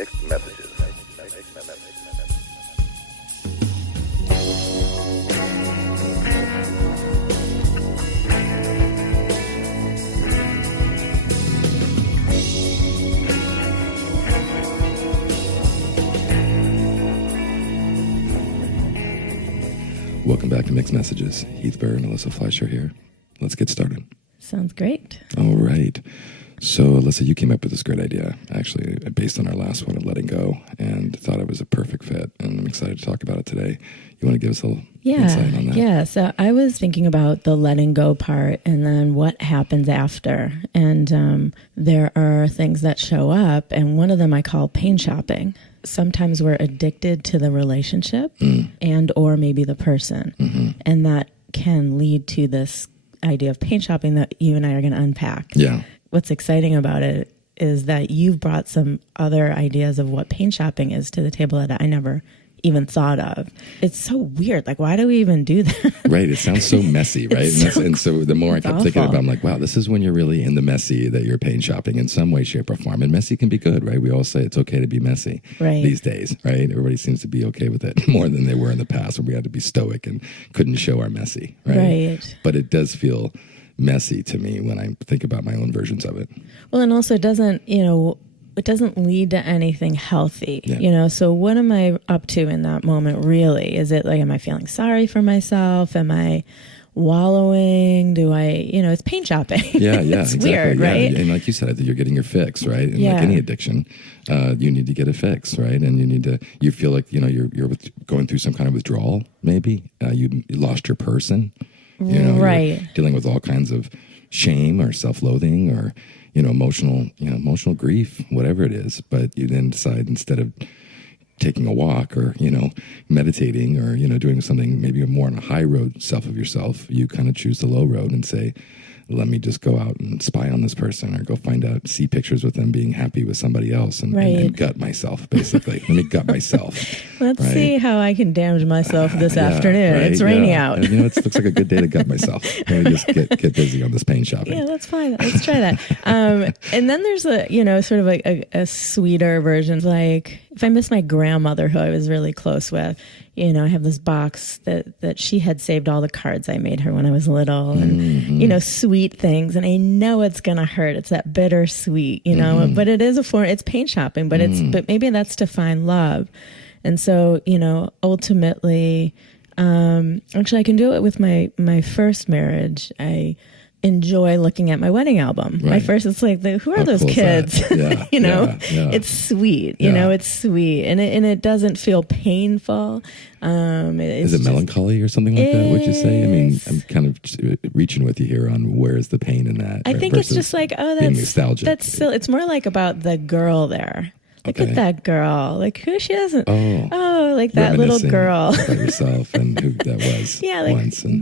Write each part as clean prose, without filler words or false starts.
Mixed messages. Welcome back to Mixed Messages. Heath, Burr, and Elisa Fleischer here. Let's get started. Sounds great. All right. So, Alyssa, you came up with this great idea, actually, based on our last one of letting go, and thought it was a perfect fit, and I'm excited to talk about it today. You want to give us a little insight on that? Yeah, so I was thinking about the letting go part and then what happens after. And there are things that show up, and one of them I call pain shopping. Sometimes we're addicted to the relationship and or maybe the person, and that can lead to this idea of pain shopping that you and I are going to unpack. Yeah. What's exciting about it is that you've brought some other ideas of what pain shopping is to the table that I never even thought of. It's so weird. Like, why do we even do that? Right. It sounds so messy, right? And so the more I kept thinking about it, I'm like, wow, this is when you're really in the messy, that you're pain shopping in some way, shape, or form. And messy can be good, right? We all say it's okay to be messy these days, right? Everybody seems to be okay with it more than they were in the past when we had to be stoic and couldn't show our messy, right? But it does feel messy to me when I think about my own versions of it. Well, and also it doesn't lead to anything healthy, So what am I up to in that moment, really? Is it like, am I feeling sorry for myself? Am I wallowing? Do I, it's pain shopping. Yeah, it's exactly. weird, right? And like you said, I think you're getting your fix, right? And like any addiction, you need to get a fix, right? And you feel like, you're going through some kind of withdrawal, maybe. You lost your person. You're dealing with all kinds of shame or self-loathing or, emotional grief, whatever it is. But you then decide, instead of taking a walk or, meditating or, doing something maybe more on a high road self of yourself, you kind of choose the low road and say, let me just go out and spy on this person or go see pictures with them being happy with somebody else and gut myself, basically. Let me gut myself. Let's see how I can damage myself this afternoon. Right? It's raining out. It looks like a good day to gut myself. Let me just get busy on this pain shopping. Yeah, that's fine. Let's try that. And then there's sort of a sweeter version. Like, if I miss my grandmother, who I was really close with, I have this box that she had saved all the cards I made her when I was little and, sweet things. And I know it's going to hurt. It's that bittersweet, but it is it's pain shopping, but but maybe that's to find love. And so, ultimately, actually I can do it with my first marriage. I enjoy looking at my wedding album. Right. My first, it's like, who are those kids? Yeah, It's sweet. It's sweet, and it doesn't feel painful. Is it melancholy or something like that? Would you say? I mean, I'm kind of reaching with you here on where is the pain in that. I think it's just like, that's nostalgic. That's still. It's more like about the girl there. Look at that girl. Like, who she doesn't. Oh, like that little girl. About yourself and who that was. Once. And,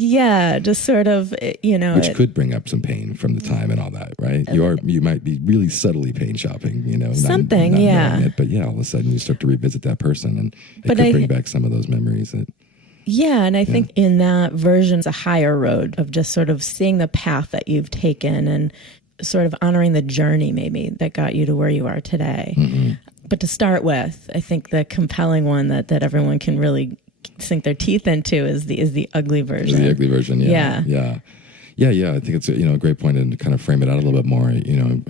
just sort of, which could bring up some pain from the time and all that, right? You might be really subtly pain shopping, something, not knowing it, but all of a sudden you start to revisit that person, and it could bring back some of those memories. And I think in that version, it's a higher road of just sort of seeing the path that you've taken and sort of honoring the journey maybe that got you to where you are today. But to start with, I think the compelling one that everyone can really sink their teeth into is the ugly version. The ugly version, yeah. I think it's a great point, and to kind of frame it out a little bit more.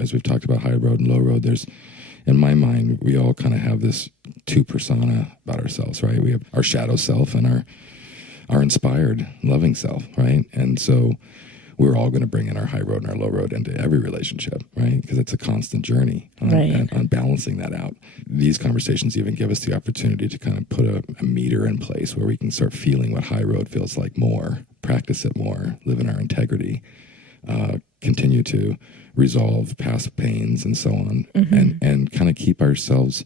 As we've talked about high road and low road, there's, in my mind, we all kind of have this two persona about ourselves, right? We have our shadow self and our inspired, loving self, right? And so we're all going to bring in our high road and our low road into every relationship, right? Because it's a constant journey on balancing that out. These conversations even give us the opportunity to kind of put a meter in place where we can start feeling what high road feels like more, practice it more, live in our integrity, continue to resolve past pains and so on, and kind of keep ourselves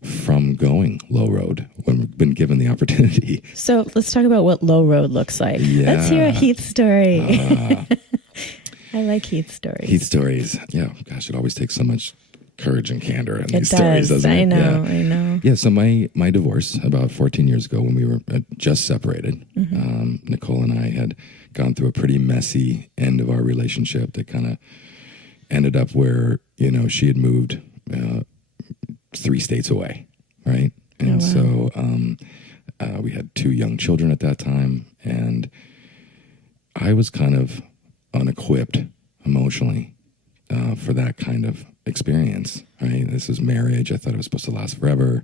from going low road when we've been given the opportunity. So let's talk about what low road looks like. Yeah. Let's hear a Heath story. I like Heath stories. Heath stories. Yeah. Gosh, it always takes so much courage and candor in these stories, doesn't it? I know. Yeah. So my divorce about 14 years ago, when we were just separated, Nicole and I had gone through a pretty messy end of our relationship that kind of ended up where, she had moved 3 states away, right? And so we had 2 young children at that time, and I was kind of unequipped emotionally for that kind of experience, right? This is marriage. I thought it was supposed to last forever.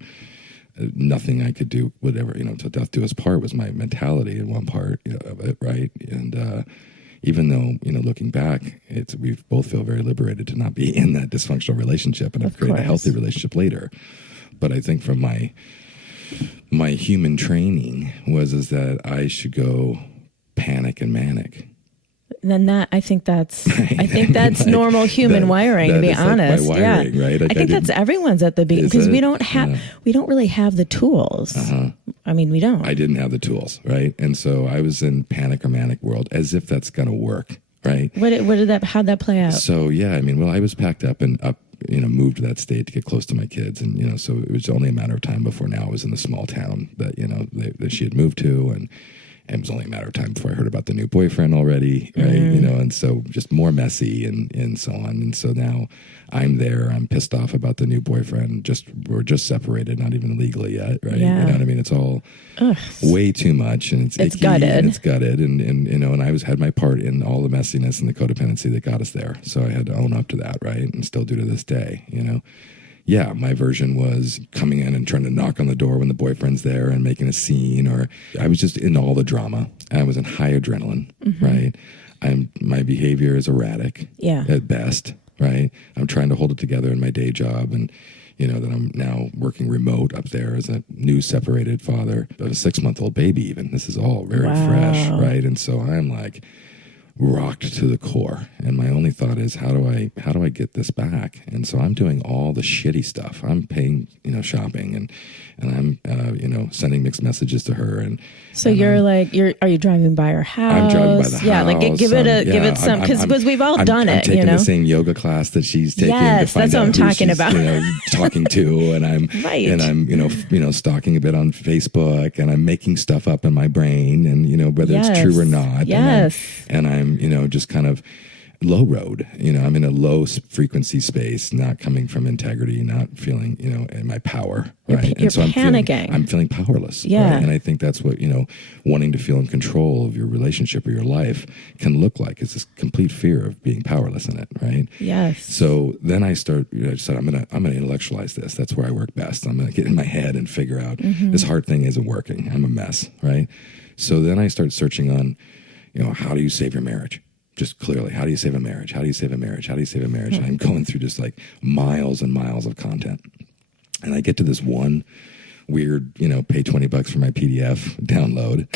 Nothing I could do, whatever, till death do us part was my mentality in one part of it, right? And even though, looking back, we both feel very liberated to not be in that dysfunctional relationship and have created a healthy relationship later. But I think from my human training is that I should go panic and manic. Then I think that's normal human wiring, to be honest. Like my wiring, right? I think that's everyone's at the beginning, because we don't really have the tools. I mean, we don't. I didn't have the tools, right? And so I was in panic or manic world, as if that's going to work, right? How'd that play out? So yeah, I was packed up and moved to that state to get close to my kids, and so it was only a matter of time before now I was in the small town that that she had moved to, and it was only a matter of time before I heard about the new boyfriend already, right? And so just more messy and so on. And so now I'm there. I'm pissed off about the new boyfriend. We're just separated, not even legally yet, right? Yeah. You know what I mean? It's all way too much, and it's icky, gutted. and it's gutted, and and I had my part in all the messiness and the codependency that got us there. So I had to own up to that, right? And still do to this day, Yeah, my version was coming in and trying to knock on the door when the boyfriend's there and making a scene, or I was just in all the drama. I was in high adrenaline, right? My behavior is erratic at best, right? I'm trying to hold it together in my day job, and that I'm now working remote up there as a new separated father of a 6-month-old baby even. This is all very fresh, right? And so I'm like rocked to the core, and my only thought is how do I get this back? And so I'm doing all the shitty stuff. I'm paying shopping, and I'm sending mixed messages to her, and so are you driving by her house? I'm driving by the house. Give it some, because we've all done it. I'm taking the same yoga class that she's taking. Yes, to find that's what I'm talking about. Talking to, and I'm stalking a bit on Facebook, and I'm making stuff up in my brain, and whether it's true or not. Yes, and I'm just kind of low road. I'm in a low frequency space, not coming from integrity, not feeling in my power. Right, you're panicking. I'm feeling powerless. Yeah, right? And I think that's what wanting to feel in control of your relationship or your life can look like. Is this complete fear of being powerless in it, right? Yes. So then I said I'm gonna intellectualize this. That's where I work best. I'm gonna get in my head and figure out this hard thing isn't working. I'm a mess, right? So then I start searching on, how do you save your marriage? Just clearly, how do you save a marriage? How do you save a marriage? How do you save a marriage? And I'm going through just like miles and miles of content. And I get to this one weird, pay $20 for my PDF download,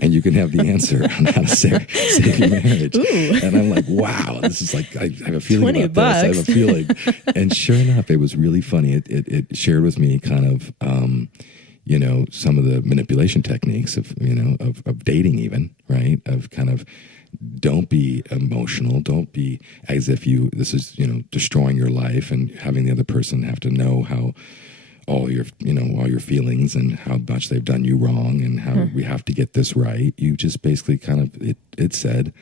and you can have the answer on how to save your marriage. Ooh. And I'm like, wow, this is like, I have a feeling $20. about this. I have a feeling. And sure enough, it was really funny. It shared with me kind of, some of the manipulation techniques of dating even, right? Of kind of, don't be emotional. Don't be as if this is, destroying your life and having the other person have to know how all your feelings and how much they've done you wrong and how we have to get this right. You just basically kind of, it said,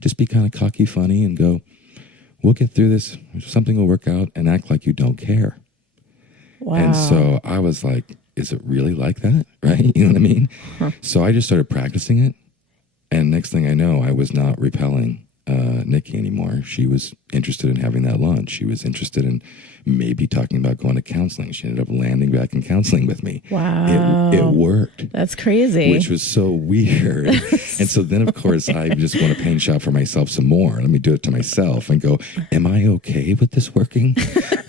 just be kind of cocky, funny, and go, we'll get through this. Something will work out, and act like you don't care. Wow. And so I was like, is it really like that? Right? You know what I mean? So I just started practicing it. And next thing I know, I was not repelling Nikki anymore. She was interested in having that lunch. She was interested in maybe talking about going to counseling. She ended up landing back in counseling with me. Wow. It worked. That's crazy. Which was so weird. And so then, of course, I just want to pain shop for myself some more. Let me do it to myself and go, am I okay with this working?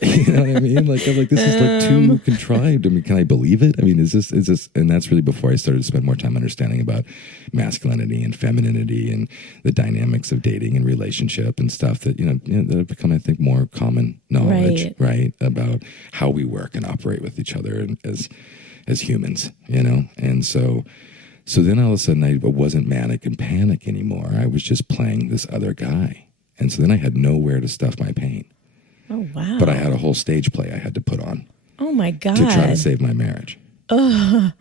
You know what I mean? Like, I'm like, this is like too contrived. I mean, can I believe it? I mean, is this, and that's really before I started to spend more time understanding about masculinity and femininity and the dynamics of dating and relationship and stuff that, that have become, I think, more common knowledge, right? About how we work and operate with each other and as humans, And so then all of a sudden I wasn't manic and panic anymore. I was just playing this other guy. And so then I had nowhere to stuff my pain. Oh, wow. But I had a whole stage play I had to put on. Oh, my God. To try to save my marriage. Ugh.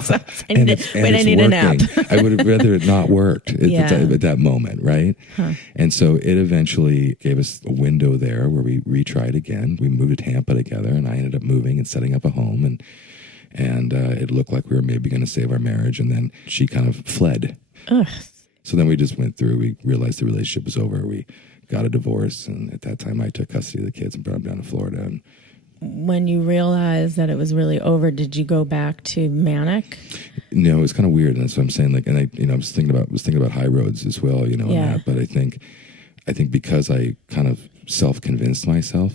So I need a nap. I would have rather it not worked at that moment, right? Huh. And so it eventually gave us a window there where we retried again. We moved to Tampa together, and I ended up moving and setting up a home, and it looked like we were maybe going to save our marriage, and then she kind of fled. Ugh. So then we just went through. We realized the relationship was over. We got a divorce, and at that time, I took custody of the kids and brought them down to Florida. And when you realized that it was really over, did you go back to manic? No, it was kind of weird, and that's what I'm saying. Like, and I was thinking about high roads as well, and that. But I think because I kind of self-convinced myself,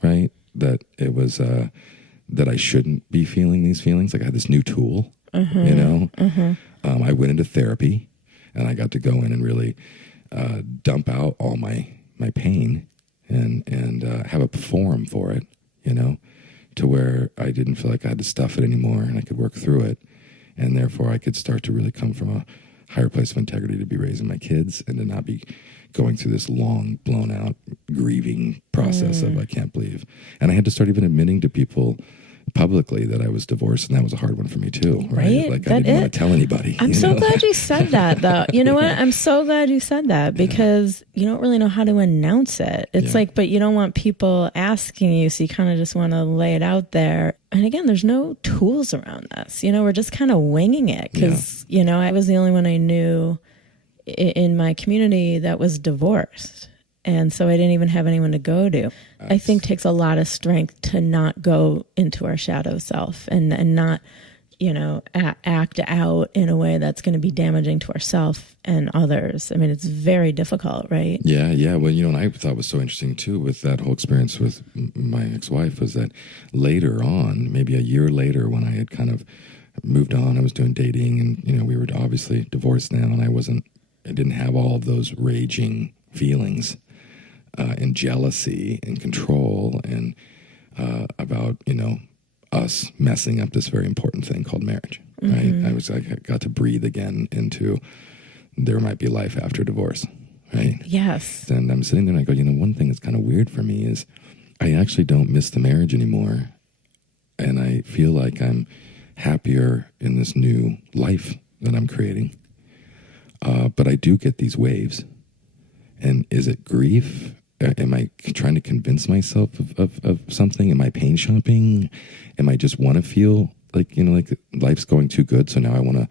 right, that it was that I shouldn't be feeling these feelings. Like I had this new tool, I went into therapy, and I got to go in and really dump out all my pain and have a forum for it. To where I didn't feel like I had to stuff it anymore, and I could work through it. And therefore I could start to really come from a higher place of integrity to be raising my kids and to not be going through this long, blown out, grieving process of I can't believe. And I had to start even admitting to people publicly that I was divorced, and that was a hard one for me too, right? Like I didn't want to tell anybody. I'm so glad you said that, though. You know what? I'm so glad you said that, because you don't really know how to announce it. It's like, but you don't want people asking you, so you kind of just want to lay it out there. And again, there's no tools around this. We're just kind of winging it, because I was the only one I knew in my community that was divorced. And so I didn't even have anyone to go to. I think it takes a lot of strength to not go into our shadow self and not, act out in a way that's going to be damaging to ourselves and others. I mean, it's very difficult, right? Yeah. Well, and I thought was so interesting too with that whole experience with my ex-wife was that later on, maybe a year later, when I had kind of moved on, I was doing dating, and we were obviously divorced now, and I didn't have all of those raging feelings. And jealousy and control and about us messing up this very important thing called marriage, right? I got to breathe again into there might be life after divorce, right? Yes. And I'm sitting there and I go, one thing that's kind of weird for me is I actually don't miss the marriage anymore, and I feel like I'm happier in this new life that I'm creating. But I do get these waves, and is it grief? Am I trying to convince myself of something? Am I pain shopping? Am I just want to feel like like life's going too good, so now I want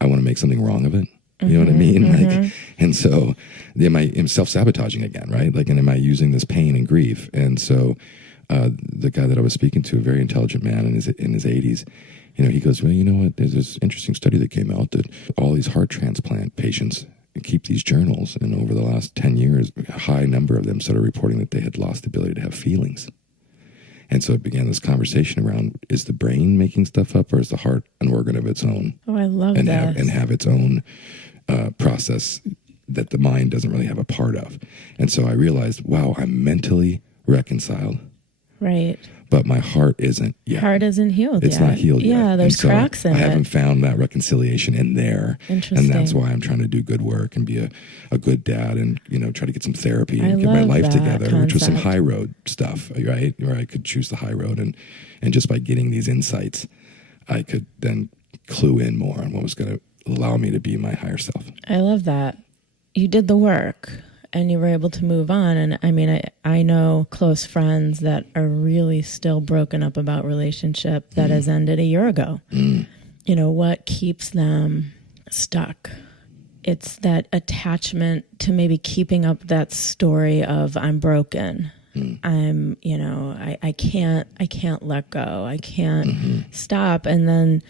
to make something wrong of it? You know what I mean? Like, and so am self-sabotaging again, right? Like, and am I using this pain and grief? And so the guy that I was speaking to, a very intelligent man in his 80s, he goes, well, you know what? There's this interesting study that came out that all these heart transplant patients keep these journals, and over the last 10 years, a high number of them started reporting that they had lost the ability to have feelings. And so it began this conversation around, is the brain making stuff up, or is the heart an organ of its own? Oh, I love that. And have its own process that the mind doesn't really have a part of. And so I realized, wow, I'm mentally reconciled. Right. But my heart isn't yet. Heart isn't healed yet. It's not healed yet. Yeah, there's cracks in it. I haven't found that reconciliation in there. Interesting. And that's why I'm trying to do good work and be a good dad and, try to get some therapy and get my life together, concept. Which was some high road stuff, right? Where I could choose the high road. And just by getting these insights, I could then clue in more on what was going to allow me to be my higher self. I love that. You did the work. And you were able to move on. And I mean, I know close friends that are really still broken up about relationship that has ended a year ago. What keeps them stuck? It's that attachment to maybe keeping up that story of I'm broken. I'm, I can't let go. I can't stop. And then,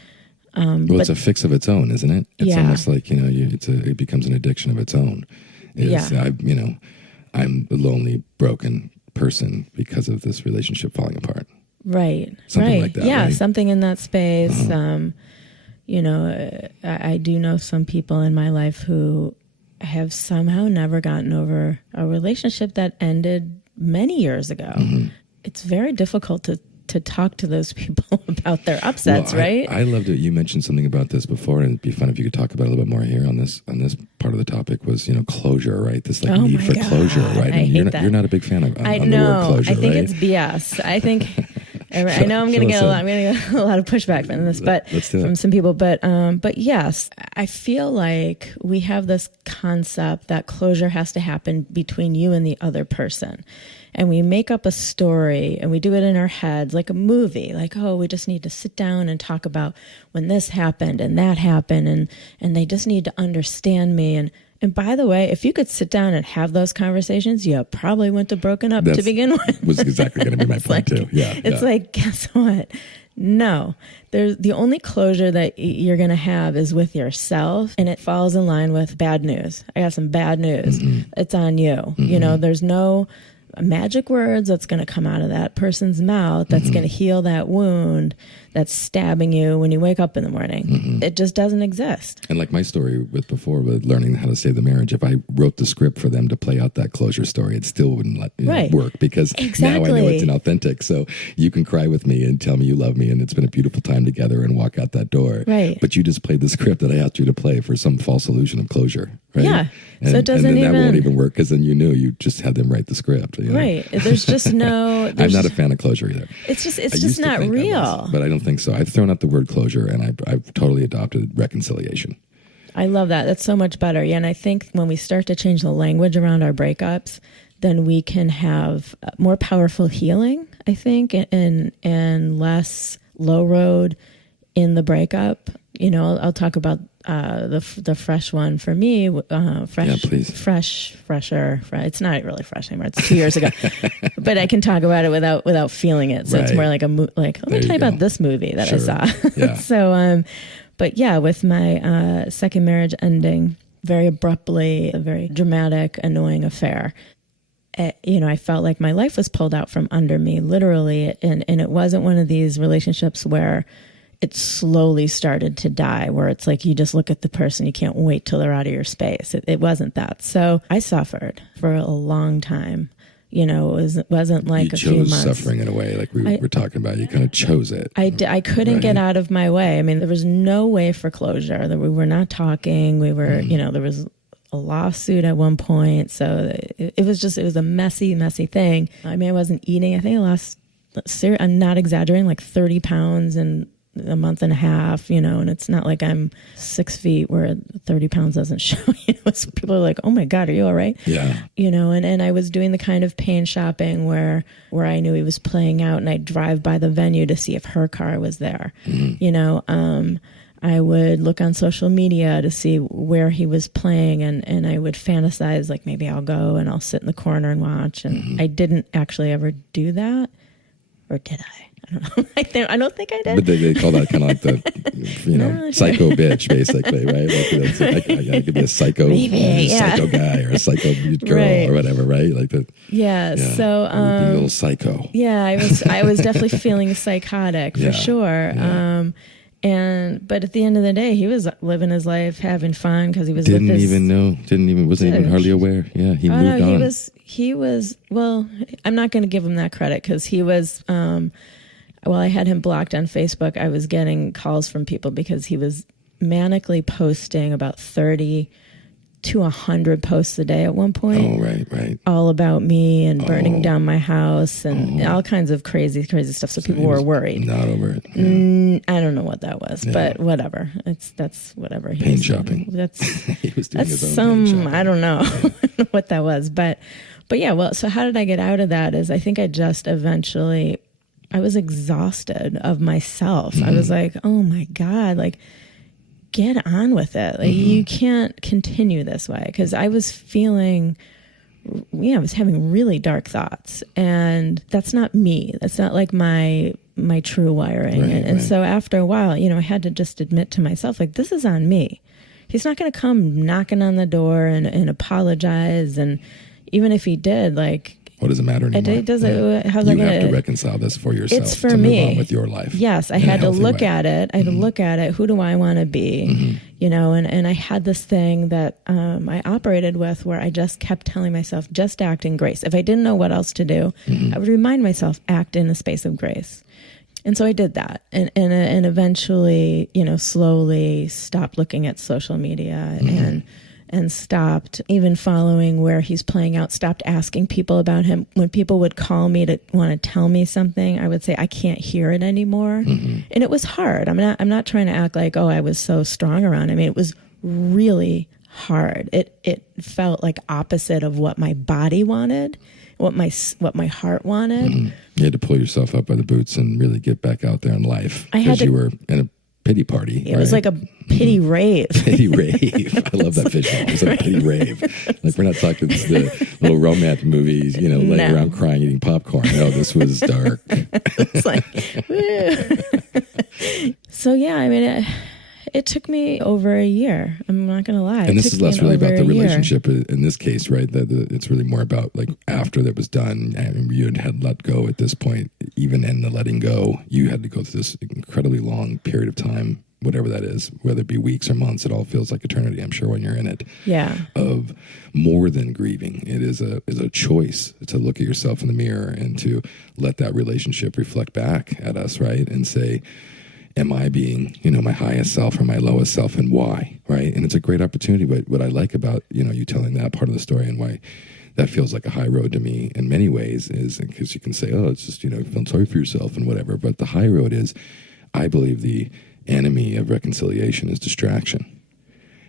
it's a fix of its own, isn't it? It's almost like, it becomes an addiction of its own. I'm a lonely, broken person because of this relationship falling apart. Right. Something like that. Yeah, right? Something in that space. I do know some people in my life who have somehow never gotten over a relationship that ended many years ago. It's very difficult to talk to those people about their upsets, right? I loved it. You mentioned something about this before, and it'd be fun if you could talk about it a little bit more here on this part of the topic was, closure, right? This need for closure, right? I hate that. You're not a big fan of the word closure, I think right? it's BS. I think I know I'm going to get a lot of pushback from this, but from some people. But yes, I feel like we have this concept that closure has to happen between you and the other person. And we make up a story and we do it in our heads like a movie, like, oh, we just need to sit down and talk about when this happened and that happened. And they just need to understand me. And by the way, if you could sit down and have those conversations, you probably wouldn't have broken up to begin with. Was exactly going to be my point too. Yeah. It's like, guess what? No, the only closure that you're going to have is with yourself. And it falls in line with bad news. I got some bad news. Mm-hmm. It's on you. Mm-hmm. You know, there's no magic words that's going to come out of that person's mouth that's going to heal that wound that's stabbing you when you wake up in the morning. It just doesn't exist. And like my story with learning how to save the marriage, if I wrote the script for them to play out that closure story, it still wouldn't work because now I know it's inauthentic. So you can cry with me and tell me you love me and it's been a beautiful time together and walk out that door. Right. But you just played the script that I asked you to play for some false illusion of closure. Right? Yeah. And, so it doesn't and then even... that won't even work because then you just had them write the script. You know? Right. There's just no... I'm not a fan of closure either. It's just not real. But I don't think so. I've thrown out the word closure and I've totally adopted reconciliation. I love that. That's so much better. Yeah, and I think when we start to change the language around our breakups, then we can have more powerful healing, I think, and less low road in the breakup. You know, I'll talk about the fresh one for me. Fresher. It's not really fresh anymore. It's 2 years ago, but I can talk about it without feeling it. So it's more like let me tell you about this movie that I saw. Yeah. So, but yeah, with my second marriage ending very abruptly, a very dramatic, annoying affair. I felt like my life was pulled out from under me, literally, and it wasn't one of these relationships where it slowly started to die, where it's like you just look at the person, you can't wait till they're out of your space. It wasn't that. So I suffered for a long time. You know, it wasn't like a few months. You chose suffering in a way, like we were talking about. You kind of chose it. I couldn't get out of my way. I mean, there was no way for closure. We were not talking. We were, there was a lawsuit at one point. So it was a messy, messy thing. I mean, I wasn't eating. I think I lost, I'm not exaggerating, like 30 pounds in a month and a half, and it's not like I'm 6 feet where 30 pounds doesn't show. People are like, oh my God, are you all right? Yeah. And I was doing the kind of pain shopping where I knew he was playing out and I'd drive by the venue to see if her car was there. I would look on social media to see where he was playing and I would fantasize like maybe I'll go and I'll sit in the corner and watch. And I didn't actually ever do that. Or did I? I don't know. I don't think I did. But they call that kind of like the, psycho bitch, basically, right? Like I could be a psycho, psycho guy or a psycho girl or whatever, right? Like that. Yeah. So, a little psycho. Yeah, I was definitely feeling psychotic for sure. Yeah. But at the end of the day, he was living his life, having fun because he was wasn't even hardly aware. Yeah, he moved on. He was. Well, I'm not going to give him that credit because he was. I had him blocked on Facebook. I was getting calls from people because he was manically posting about 30 to 100 posts a day at one point. Oh, right. All about me and burning down my house and all kinds of crazy stuff. So people were worried. Not over it. Yeah. I don't know what that was, but whatever. That's whatever. Pain shopping. He was doing his own pain shopping. I don't know what that was, but yeah. Well, so how did I get out of that? Is I think I just eventually. I was exhausted of myself. I was like, oh my God, like get on with it. Like you can't continue this way. Cause I was feeling, I was having really dark thoughts and that's not me. That's not like my true wiring. And so after a while, I had to just admit to myself, like, this is on me. He's not going to come knocking on the door and apologize. And even if he did, like, what does it matter anymore? It doesn't. You have to reconcile this for yourself. It's for to me. Move on with your life. Yes, I had to look at it. I had to look at it. Who do I want to be? And I had this thing that I operated with where I just kept telling myself, just act in grace. If I didn't know what else to do, I would remind myself, act in a space of grace. And so I did that, and eventually, slowly stopped looking at social media and stopped even following where he's playing out, stopped asking people about him. When people would call me to want to tell me something, I would say, I can't hear it anymore. And it was hard. I'm not trying to act like, oh, I was so strong around him. It was really hard. It felt like opposite of what my body wanted, what my heart wanted. You had to pull yourself up by the boots and really get back out there in life because you were in a pity party. It was like a pity rave. Pity rave. I love that visual. It was a pity rave. Like, we're not talking the little romantic movies, laying around crying, eating popcorn. No, this was dark. It's like, so yeah, I mean, it took me over a year. I'm not going to lie. And this is less really about the relationship in this case, right? It's really more about like after that was done, and you had let go at this point. Even in the letting go, you had to go through this incredibly long period of time, whatever that is, whether it be weeks or months. It all feels like eternity, I'm sure, when you're in it. Yeah. Of more than grieving. It is a choice to look at yourself in the mirror and to let that relationship reflect back at us, right? And say, am I being, my highest self or my lowest self, and why, right? And it's a great opportunity. But what I like about, you telling that part of the story and why that feels like a high road to me in many ways is because you can say, oh, it's just, feeling sorry for yourself and whatever. But the high road is, I believe the enemy of reconciliation is distraction.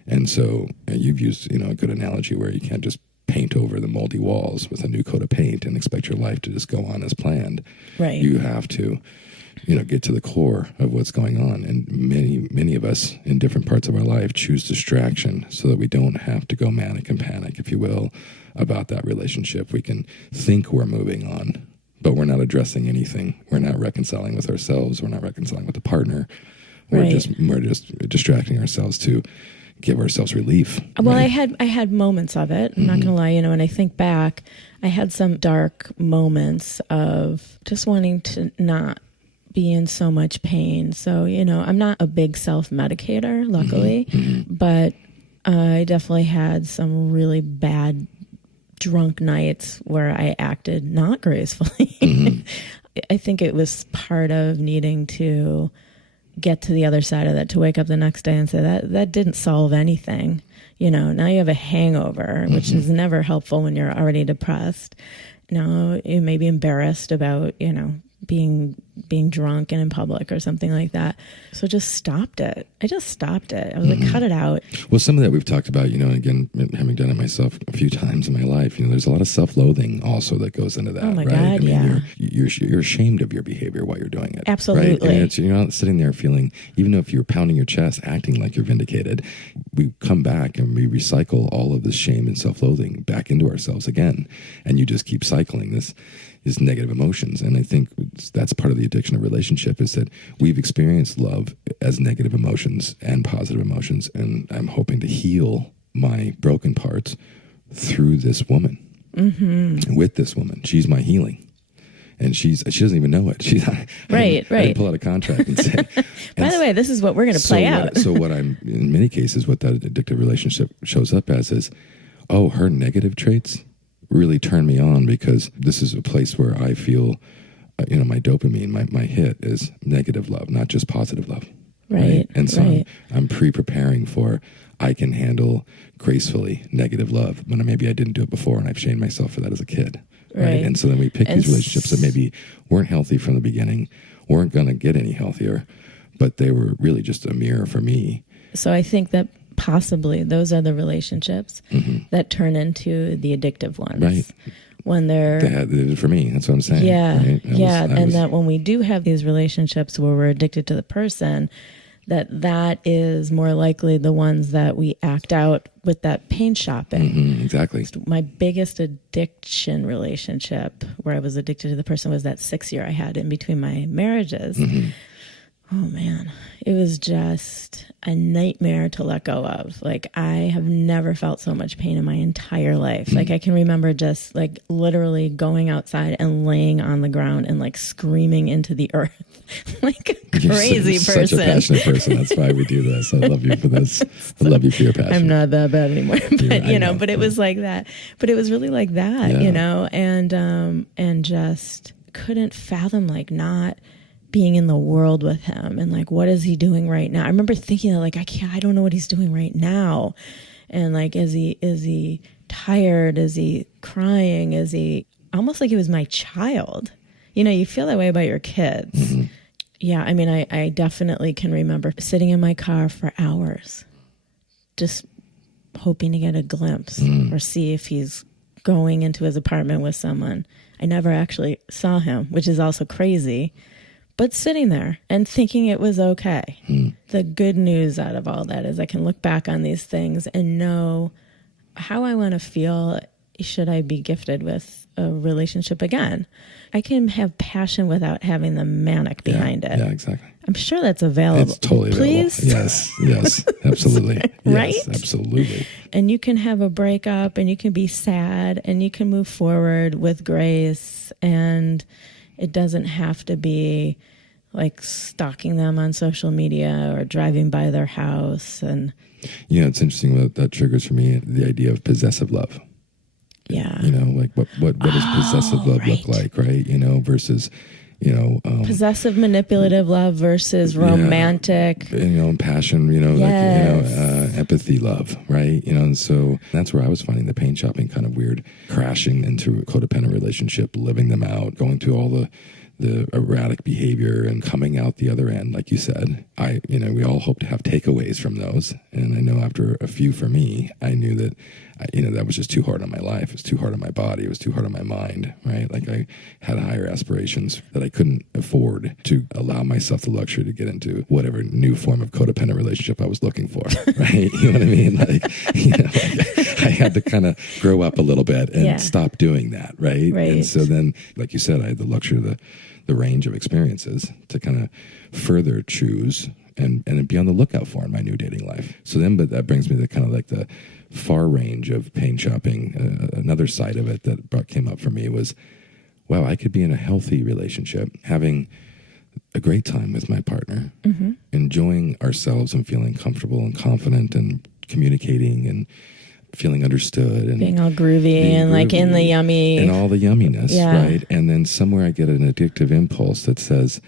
And so you've used, a good analogy where you can't just paint over the moldy walls with a new coat of paint and expect your life to just go on as planned. Right. You have to get to the core of what's going on. And many of us in different parts of our life choose distraction so that we don't have to go manic and panic, if you will, about that relationship. We can think we're moving on, but we're not addressing anything. We're not reconciling with ourselves. We're not reconciling with the partner. We're just distracting ourselves to give ourselves relief. Well, right? I had moments of it. I'm not going to lie. When I think back, I had some dark moments of just wanting to not be in so much pain. So, I'm not a big self-medicator, luckily, but I definitely had some really bad drunk nights where I acted not gracefully. I think it was part of needing to get to the other side of that, to wake up the next day and say that didn't solve anything. Now you have a hangover, which is never helpful when you're already depressed. Now you may be embarrassed about, being drunk and in public or something like that. So just stopped it. I just stopped it. I was like, cut it out. Well, some of that we've talked about, again, having done it myself a few times in my life, there's a lot of self-loathing also that goes into that. Oh my right? God, yeah. You're ashamed of your behavior while you're doing it. Absolutely. Right? And you're not sitting there feeling, even though if you're pounding your chest, acting like you're vindicated, we come back and we recycle all of this shame and self-loathing back into ourselves again. And you just keep cycling this negative emotions. And I think that's part of the addiction of relationship, is that we've experienced love as negative emotions and positive emotions. And I'm hoping to heal my broken parts through this woman, with this woman. She's my healing. And she doesn't even know it. I didn't pull out a contract and say, by the way, this is what we're going to play out. So what I'm, in many cases, what that addictive relationship shows up as is, oh, her negative traits really turn me on, because this is a place where I feel, my dopamine, my hit is negative love, not just positive love. Right. And so I'm pre-preparing for, I can handle gracefully negative love when maybe I didn't do it before, and I've shamed myself for that as a kid. Right. And so then we pick these relationships that maybe weren't healthy from the beginning, weren't going to get any healthier, but they were really just a mirror for me. So I think that possibly those are the relationships that turn into the addictive ones. Right. When they did it for me. That's what I'm saying. Yeah. Right? That when we do have these relationships where we're addicted to the person, that is more likely the ones that we act out with that pain shopping. Exactly. My biggest addiction relationship where I was addicted to the person was that 6 year I had in between my marriages. Oh man, it was just a nightmare to let go of. Like, I have never felt so much pain in my entire life. Like, I can remember just like literally going outside and laying on the ground and like screaming into the earth like a crazy person. Such a passionate person. That's why we do this. I love you for this. I love you for your passion. I'm not that bad anymore, but but it was like that. But it was really like that, and just couldn't fathom like not being in the world with him, and like, what is he doing right now? I remember thinking that, like, I don't know what he's doing right now. And like, is he tired? Is he crying? Is he almost like he was my child? You know, you feel that way about your kids. Mm-hmm. Yeah, I mean, I definitely can remember sitting in my car for hours, just hoping to get a glimpse or see if he's going into his apartment with someone. I never actually saw him, which is also crazy, but sitting there and thinking it was okay. The good news out of all that is I can look back on these things and know how I want to feel should I be gifted with a relationship again. I can have passion without having the manic behind it. Yeah, exactly. I'm sure that's available. It's totally Please? available. Yes, absolutely. Right? Yes, absolutely. And you can have a breakup and you can be sad and you can move forward with grace, and it doesn't have to be like stalking them on social media or driving by their house. And you know, it's interesting that triggers for me the idea of possessive love. Yeah. You know, like what does possessive love look like, right? You know, versus, you know, possessive manipulative love versus romantic, you know, passion, you know, yes. like, you know, empathy love, right? You know, and so that's where I was finding the pain shopping kind of weird, crashing into a codependent relationship, living them out, going through all the erratic behavior and coming out the other end, like you said. We all hope to have takeaways from those. And I know after a few for me, I knew that, that was just too hard on my life. It was too hard on my body. It was too hard on my mind, right? Like I had higher aspirations that I couldn't afford to allow myself the luxury to get into whatever new form of codependent relationship I was looking for, right? You know what I mean? Like, I had to kind of grow up a little bit and stop doing that, right? And so then, like you said, I had the luxury of the range of experiences to kind of further choose and be on the lookout for in my new dating life. So then, but that brings me to kind of like the far range of pain shopping. Another side of it that came up for me was, wow, I could be in a healthy relationship, having a great time with my partner, enjoying ourselves and feeling comfortable and confident and communicating and feeling understood and being all groovy and like in the yummy and all the yumminess, right? And then somewhere I get an addictive impulse that says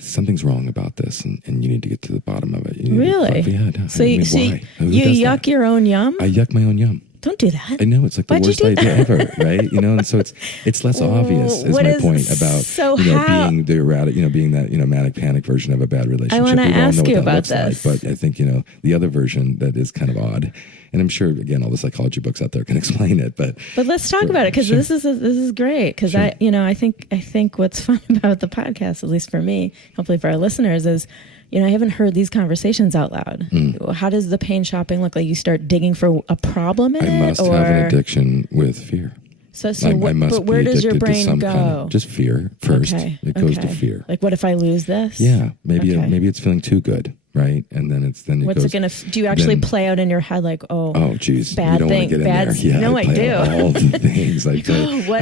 something's wrong about this, and you need to get to the bottom of it. Really? So you yuck your own yum? I yuck my own yum. Don't do that. I know, it's like the worst idea ever, right? You know, and so it's less obvious is my point about being the erratic, being that manic panic version of a bad relationship. I want to ask you about this, but I think the other version that is kind of odd. And I'm sure, again, all the psychology books out there can explain it. But let's talk about it, because this is great. Because I think what's fun about the podcast, at least for me, hopefully for our listeners, is I haven't heard these conversations out loud. How does the pain shopping look like? You start digging for a problem in it? I must have an addiction with fear. But where does your brain go? Just fear first. Okay. It goes to fear. Like, what if I lose this? Yeah, maybe it's feeling too good. Right, and then what's it gonna? Do you actually play out in your head like, geez, bad you don't thing, want to get in there? Yeah, no, I do. All the things I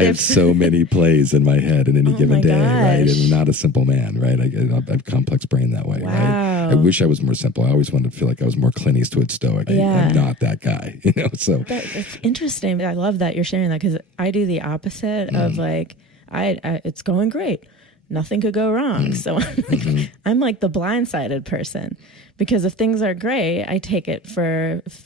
have so many plays in my head in any given day. Right, and I'm not a simple man. Right, I have a complex brain that way. Wow. Right? I wish I was more simple. I always wanted to feel like I was more Clint Eastwood stoic. I'm not that guy. So that's interesting. I love that you're sharing that, because I do the opposite of like it's going great. Nothing could go wrong. So I'm like the blindsided person, because if things are great, I take it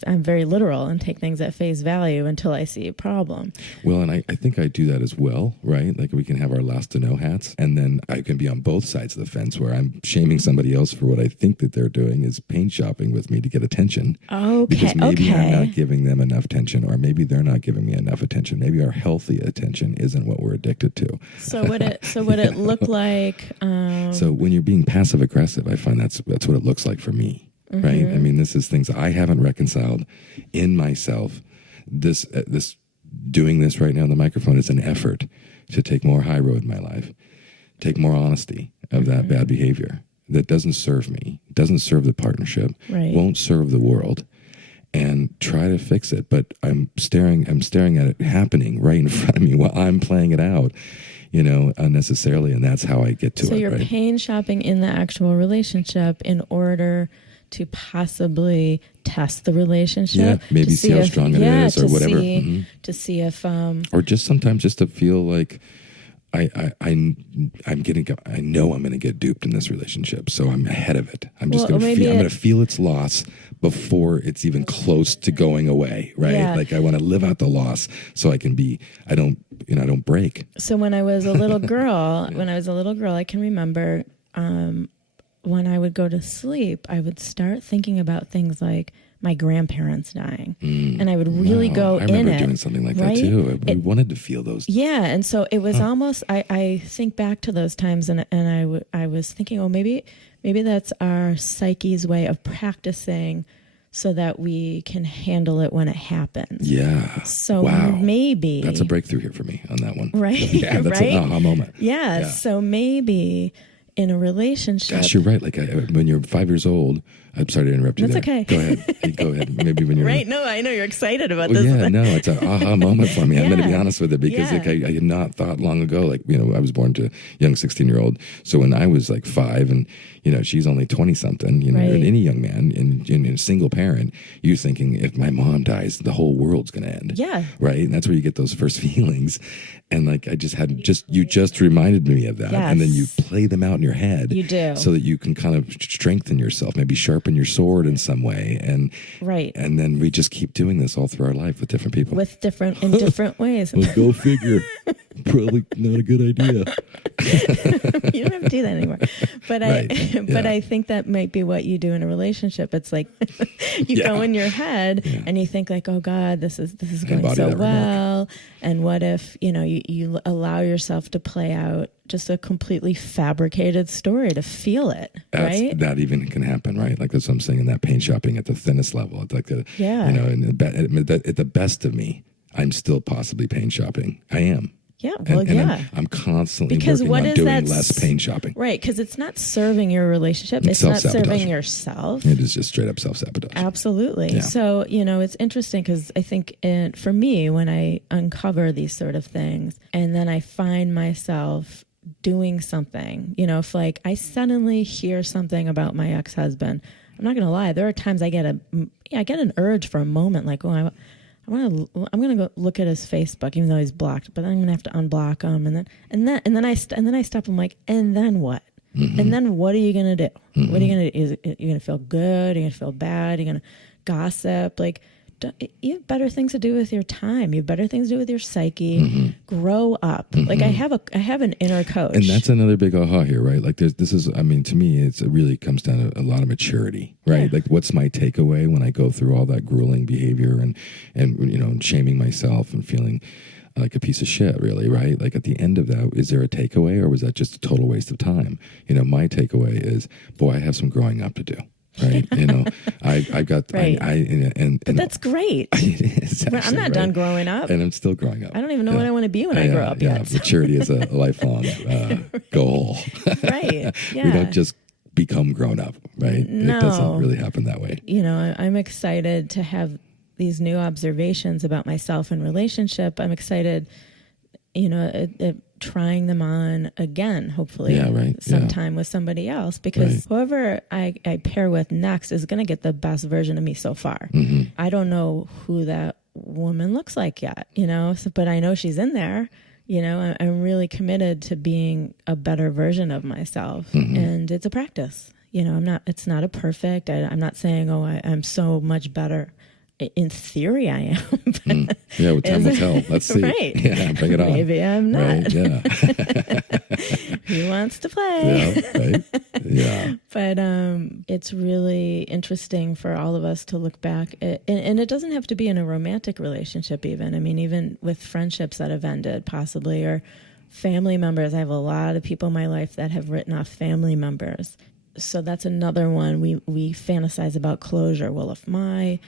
I'm very literal and take things at face value until I see a problem. Well, and I think I do that as well, right? Like we can have our last to know hats, and then I can be on both sides of the fence where I'm shaming somebody else for what I think that they're doing is pain shopping with me to get attention. Okay. Because maybe I'm not giving them enough attention, or maybe they're not giving me enough attention. Maybe our healthy attention isn't what we're addicted to. So would it look like? So when you're being passive aggressive, I find that's what it looks like for me, right? I mean, this is things I haven't reconciled in myself. This doing this right now on the microphone is an effort to take more high road in my life, take more honesty of that bad behavior that doesn't serve me, doesn't serve the partnership, won't serve the world, and try to fix it. But I'm staring at it happening right in front of me while I'm playing it out, unnecessarily, and that's how I get to it. So you're pain shopping in the actual relationship in order to possibly test the relationship. Yeah, maybe see how strong it is, or whatever. To see if... or just sometimes just to feel like I know I'm going to get duped in this relationship, so I'm ahead of it. I'm just Well, going maybe to I'm going to feel its loss before it's even close to going away, right? Yeah. Like I want to live out the loss so I can be, I don't break. So when I was a little girl, I can remember when I would go to sleep, I would start thinking about things like my grandparents dying, and I would really go in it. I remember doing something like that too. We wanted to feel those. Yeah, and so it was almost. I think back to those times, and I was thinking, oh, maybe that's our psyche's way of practicing, so that we can handle it when it happens. Yeah. So wow. maybe that's a breakthrough here for me on that one. Right. Yeah, that's right? an aha moment. Yeah. So maybe in a relationship. Gosh, you're right. Like when you're 5 years old, I'm sorry to interrupt you. That's there. okay. Go ahead. Go ahead. Maybe when you're right. No, I know you're excited about well, this. Yeah, no, it's an aha moment for me. Yeah. I'm going to be honest with it because Yeah. like I had not thought long ago. Like I was born to a young 16-year-old. So when I was like 5, and she's only 20 something. Right. And any young man and a single parent, you're thinking if my mom dies, the whole world's going to end. Yeah. Right. And that's where you get those first feelings. And like you just reminded me of that. Yes. And then you play them out in your head. You do. So that you can kind of strengthen yourself, maybe sharpen your sword in some way. And right. And then we just keep doing this all through our life with different people. In different ways. Well, go figure. Probably not a good idea. You don't have to do that anymore. But Right. but I think that might be what you do in a relationship. It's like you go in your head and you think like, oh God, this is going so well. And what if, you allow yourself to play out just a completely fabricated story to feel it, right? That even can happen, right? Like that's what I'm saying in that paint shopping at the thinnest level. It's like at the best of me, I'm still possibly paint shopping. I am. Yeah, well, and I'm constantly because working on doing less pain shopping. Right, because it's not serving your relationship. It's not serving yourself. It is just straight up self-sabotage. Absolutely. Yeah. So, it's interesting because I think for me, when I uncover these sort of things and then I find myself doing something, if like I suddenly hear something about my ex-husband, I'm not going to lie. There are times I get an urge for a moment like, oh, I'm gonna go look at his Facebook, even though he's blocked. But I'm gonna have to unblock him, and then I stop. I'm like, and then what? Mm-hmm. And then what are you gonna do? Mm-hmm. What are you gonna do? You're gonna feel good? Are you gonna feel bad? Are you gonna gossip? Like, you have better things to do with your time. You have better things to do with your psyche. Mm-hmm. Grow up. Mm-hmm. Like I have an inner coach, and that's another big aha here, right? Like this is. I mean, to me, it really comes down to a lot of maturity, right? Yeah. Like, what's my takeaway when I go through all that grueling behavior and shaming myself and feeling like a piece of shit, really, right? Like at the end of that, is there a takeaway, or was that just a total waste of time? My takeaway is, boy, I have some growing up to do. Right, I've got, right. But that's great. It is actually, I'm not done growing up, and I'm still growing up. I don't even know what I want to be when I grow up yet. Maturity is a lifelong goal. Right. Yeah. We don't just become grown up, right? No. It doesn't really happen that way. I'm excited to have these new observations about myself and relationship. I'm excited, at trying them on again, hopefully sometime with somebody else, because whoever I pair with next is going to get the best version of me so far. Mm-hmm. I don't know who that woman looks like yet, but I know she's in there. I'm really committed to being a better version of myself. Mm-hmm. And it's a practice. It's not a perfect, I'm not saying, I'm so much better. In theory, I am. Yeah, well, time will tell. Let's see. Right. Yeah, bring it on. Maybe I'm not. Right, yeah. Who wants to play? Yeah, right. Yeah. But it's really interesting for all of us to look back at, and it doesn't have to be in a romantic relationship even. I mean, even with friendships that have ended possibly, or family members. I have a lot of people in my life that have written off family members. So that's another one. We fantasize about closure. Well, if my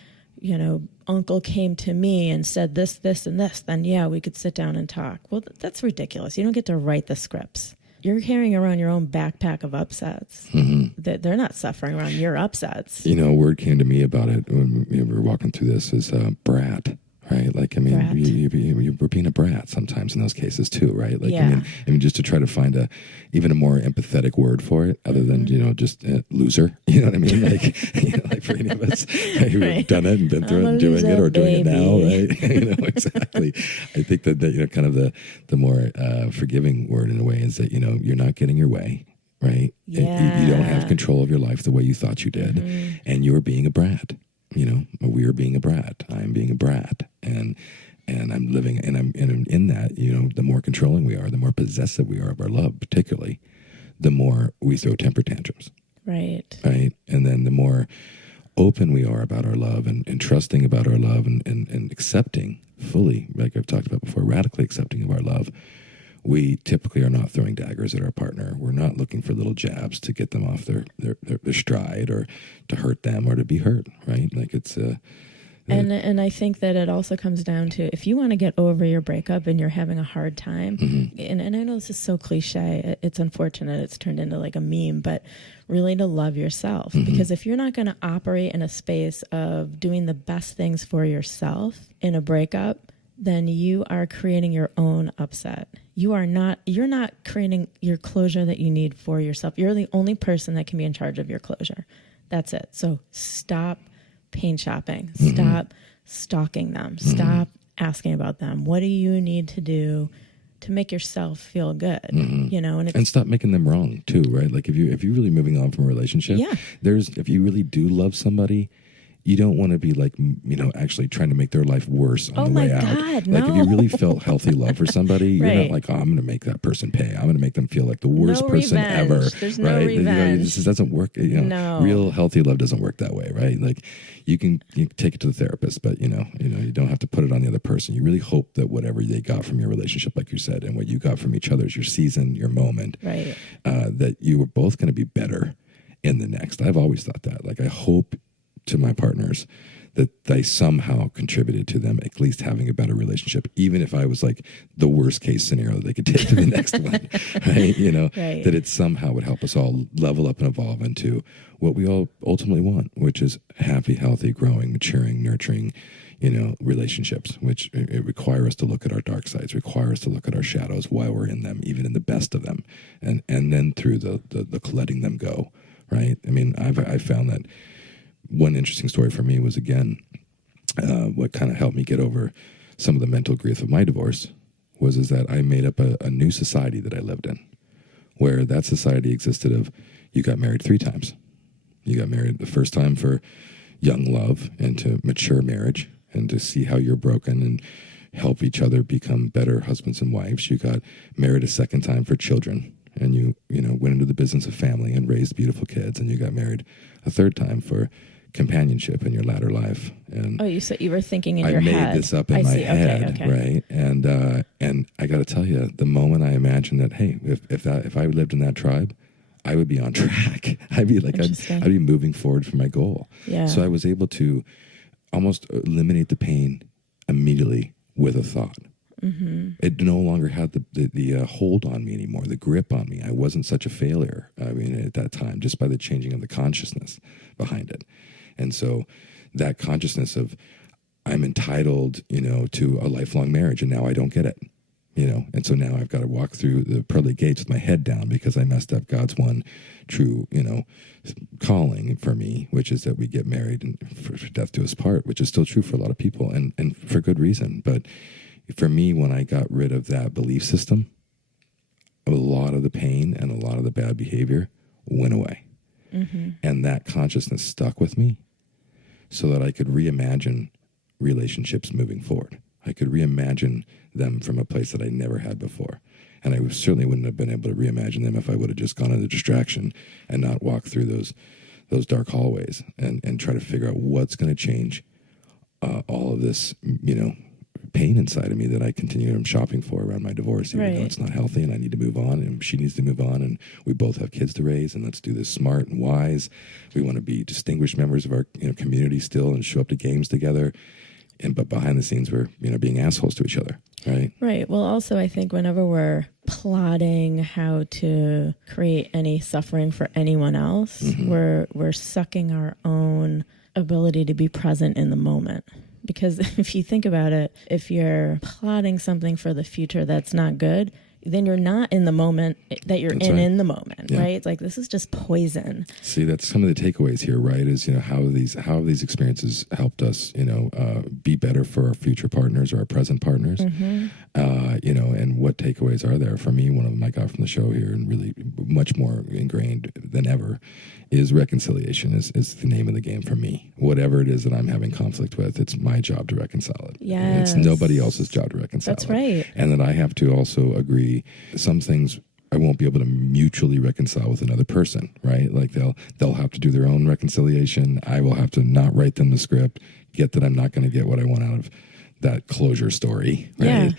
uncle came to me and said this, and this, then we could sit down and talk. Well, that's ridiculous. You don't get to write the scripts. You're carrying around your own backpack of upsets. Mm-hmm. They're not suffering around your upsets. A word came to me about it when we were walking through this is brat, right? Like, I mean, Brat. you're being a brat sometimes in those cases too, right? Like, Yeah. I mean, just to try to find even a more empathetic word for it, other than just loser. You know what I mean? Like, like for any of us who have done it and been through it and doing it or doing it now, right? Exactly. I think that kind of the more forgiving word in a way is that you're not getting your way. Right? Yeah. You don't have control of your life the way you thought you did. And you're being a brat. We are being a brat. I'm being a brat. And I'm living, and I'm in that, the more controlling we are, the more possessive we are of our love, particularly, the more we throw temper tantrums. Right. Right? And then the more open we are about our love and trusting about our love and accepting fully, like I've talked about before, radically accepting of our love, we typically are not throwing daggers at our partner. We're not looking for little jabs to get them off their stride or to hurt them or to be hurt, right? Like it's and I think that it also comes down to, if you want to get over your breakup and you're having a hard time, and I know this is so cliche, it's unfortunate, it's turned into like a meme, but really to love yourself. Because if you're not going to operate in a space of doing the best things for yourself in a breakup, then you are creating your own upset. You're not creating your closure that you need for yourself. You're the only person that can be in charge of your closure. That's it. So stop pain shopping. Stop stalking them. Stop asking about them. What do you need to do to make yourself feel good? And stop making them wrong too, right? Like if you're really moving on from a relationship, if you really do love somebody, you don't want to be like, actually trying to make their life worse on the way out. God, like no. if you really felt healthy love for somebody, you're not like, I'm going to make that person pay. I'm going to make them feel like the worst person revenge. ever. There's right? no revenge. This doesn't work. No. Real healthy love doesn't work that way, right? Like you can take it to the therapist, but you don't have to put it on the other person. You really hope that whatever they got from your relationship, like you said, and what you got from each other is your season, your moment, right? That you were both going to be better in the next. I've always thought that. Like I hope to my partners that they somehow contributed to them at least having a better relationship, even if I was like the worst case scenario that they could take to the next one, right? Right. That it somehow would help us all level up and evolve into what we all ultimately want, which is happy, healthy, growing, maturing, nurturing, relationships, which it require us to look at our dark sides, require us to look at our shadows while we're in them, even in the best of them, and then through the letting them go, right? I mean, I've found that one interesting story for me was, again, what kind of helped me get over some of the mental grief of my divorce is that I made up a new society that I lived in, where that society existed of, you got married 3 times. You got married the first time for young love and to mature marriage and to see how you're broken and help each other become better husbands and wives. You got married a second time for children, and you went into the business of family and raised beautiful kids, and you got married a third time for companionship in your latter life. And you were thinking in your head. I made this up in my head, okay. right? And I got to tell you, the moment I imagined that, hey, if I lived in that tribe, I would be on track. I'd be moving forward for my goal. Yeah. So I was able to almost eliminate the pain immediately with a thought. It no longer had the hold on me anymore, the grip on me. I wasn't such a failure, at that time, just by the changing of the consciousness behind it. And so that consciousness of, I'm entitled, to a lifelong marriage, and now I don't get it, and so now I've got to walk through the pearly gates with my head down because I messed up God's one true, calling for me, which is that we get married and for death do us part, which is still true for a lot of people, and for good reason. But for me, when I got rid of that belief system, a lot of the pain and a lot of the bad behavior went away. And that consciousness stuck with me so that I could reimagine relationships moving forward. I could reimagine them from a place that I never had before. And I certainly wouldn't have been able to reimagine them if I would have just gone into distraction and not walked through those dark hallways and try to figure out what's going to change all of this, pain inside of me that I continue, I'm shopping for around my divorce, even though it's not healthy and I need to move on and she needs to move on and we both have kids to raise, and let's do this smart and wise. We want to be distinguished members of our community still and show up to games together. But behind the scenes, we're being assholes to each other, right? Right. Well, also, I think whenever we're plotting how to create any suffering for anyone else, we're sucking our own ability to be present in the moment. because if you think about it, if you're plotting something for the future that's not good, then you're not in the moment that you're in the moment, right? It's like, this is just poison. See, that's some of the takeaways here, right? Is, how have these experiences helped us, be better for our future partners or our present partners, and what takeaways are there? For me, one of them I got from the show here, and really much more ingrained than ever, is reconciliation is the name of the game for me. Whatever it is that I'm having conflict with, it's my job to reconcile it. Yes. It's nobody else's job to reconcile it. That's right. And that I have to also agree some things I won't be able to mutually reconcile with another person, right? Like they'll have to do their own reconciliation. I will have to not write them the script, get that I'm not going to get what I want out of that closure story, right? Yeah.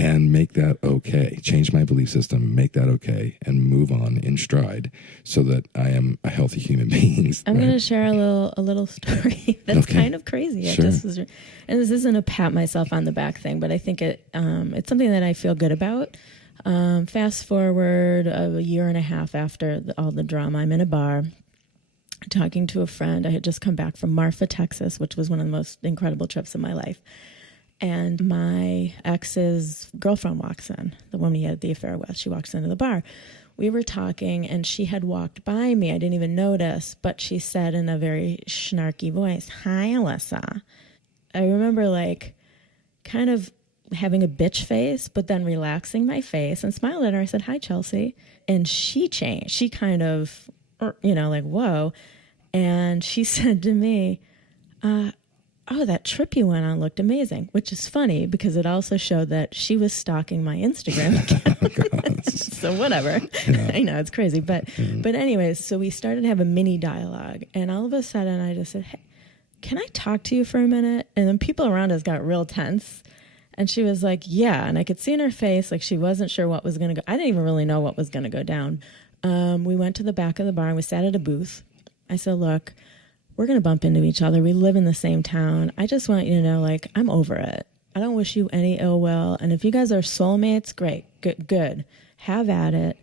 And make that okay. Change my belief system, make that okay, and move on in stride so that I am a healthy human being. I'm going to share a little story that's kind of crazy. Sure. And this isn't a pat myself on the back thing, but I think it's something that I feel good about. Fast forward a year and a half after all the drama, I'm in a bar talking to a friend. I had just come back from Marfa, Texas, which was one of the most incredible trips of my life. And my ex's girlfriend walks in, the woman he had the affair with. She walks into the bar. We were talking, and she had walked by me. I didn't even notice, but she said in a very snarky voice, "Hi, Elisa." I remember kind of having a bitch face, but then relaxing my face and smiled at her. I said, "Hi, Chelsea." And she changed. She kind of, whoa. And she said to me, "Oh, that trip you went on looked amazing," which is funny because it also showed that she was stalking my Instagram account. So whatever. Yeah. I know, it's crazy. But anyways, so we started to have a mini dialogue, and all of a sudden I just said, "Hey, can I talk to you for a minute?" And then people around us got real tense. And she was like, "Yeah." And I could see in her face, like she wasn't sure what was going to go. I didn't even really know what was going to go down. We went to the back of the bar and we sat at a booth. I said, "Look, we're going to bump into each other. We live in the same town. I just want you to know, I'm over it. I don't wish you any ill will. And if you guys are soulmates, great, good. Have at it.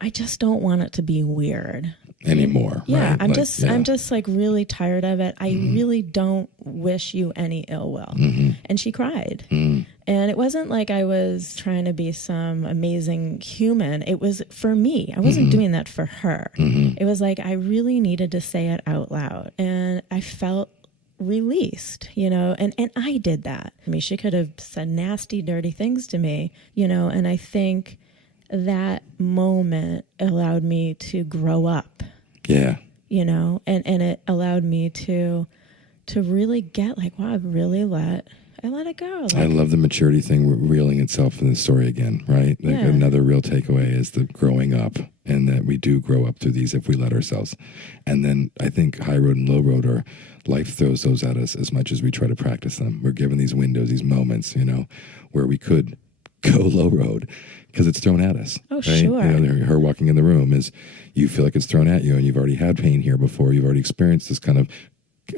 I just don't want it to be weird anymore." Yeah, right? I'm just really tired of it. I really don't wish you any ill will. And she cried. And it wasn't like I was trying to be some amazing human. It was for me. I wasn't doing that for her. It was like I really needed to say it out loud. And I felt released, and I did that. I mean, she could have said nasty, dirty things to me, and I think that moment allowed me to grow up. Yeah. And it allowed me to really get wow, I've really let it go. I love the maturity thing reeling itself in the story again, right? Another real takeaway is the growing up, and that we do grow up through these if we let ourselves. And then I think high road and low road are, life throws those at us as much as we try to practice them. We're given these windows, these moments, where we could go low road because it's thrown at us. Oh, right? sure. Her walking in the room is, you feel like it's thrown at you, and you've already had pain here before. You've already experienced this kind of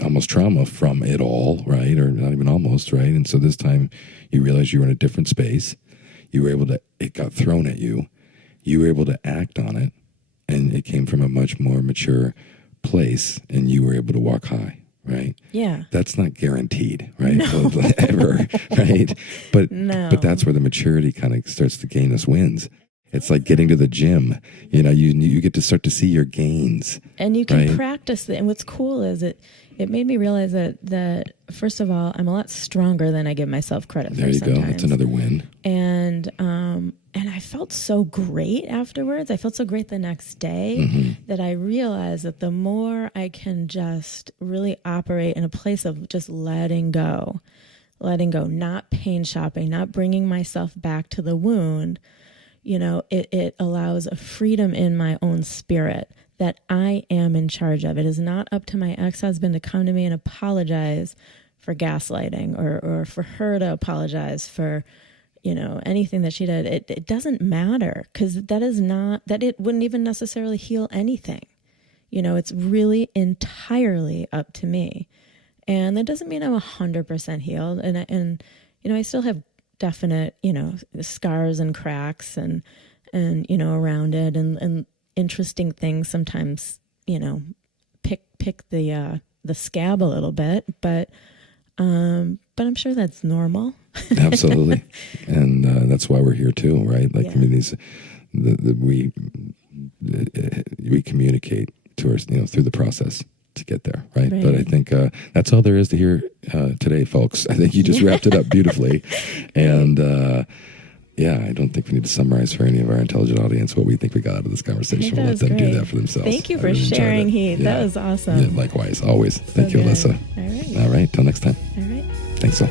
almost trauma from it all, right? Or not even almost, right? And so this time you realize you were in a different space. You were able to, it got thrown at you. You were able to act on it, and it came from a much more mature place, and you were able to walk high, right? Yeah. That's not guaranteed, right? No. Ever, right? But no. But that's where the maturity kind of starts to gain us wins. It's like getting to the gym. You get to start to see your gains. And you can practice it. And what's cool is it made me realize that first of all, I'm a lot stronger than I give myself credit for sometimes. There you go. That's another win. And I felt so great afterwards. I felt so great the next day that I realized that the more I can just really operate in a place of just letting go, not pain shopping, not bringing myself back to the wound, it allows a freedom in my own spirit that I am in charge of. It is not up to my ex-husband to come to me and apologize for gaslighting or for her to apologize for, anything that she did. It doesn't matter, because it wouldn't even necessarily heal anything. It's really entirely up to me. And that doesn't mean I'm 100% healed. And I still have definite, scars and cracks and around it, and interesting things sometimes, pick the scab a little bit, but But I'm sure that's normal. Absolutely. And that's why we're here too, right? Like, I mean, we communicate to our, through the process to get there, right? But I think that's all there is to hear today, folks. I think you just wrapped it up beautifully. And I don't think we need to summarize for any of our intelligent audience what we think we got out of this conversation. We'll let them do that for themselves. Thank you for sharing, Heath. Yeah. That was awesome. Yeah, likewise, always. Thank you, good. Alyssa. All right. All right, till next time. All right. Thanks, all.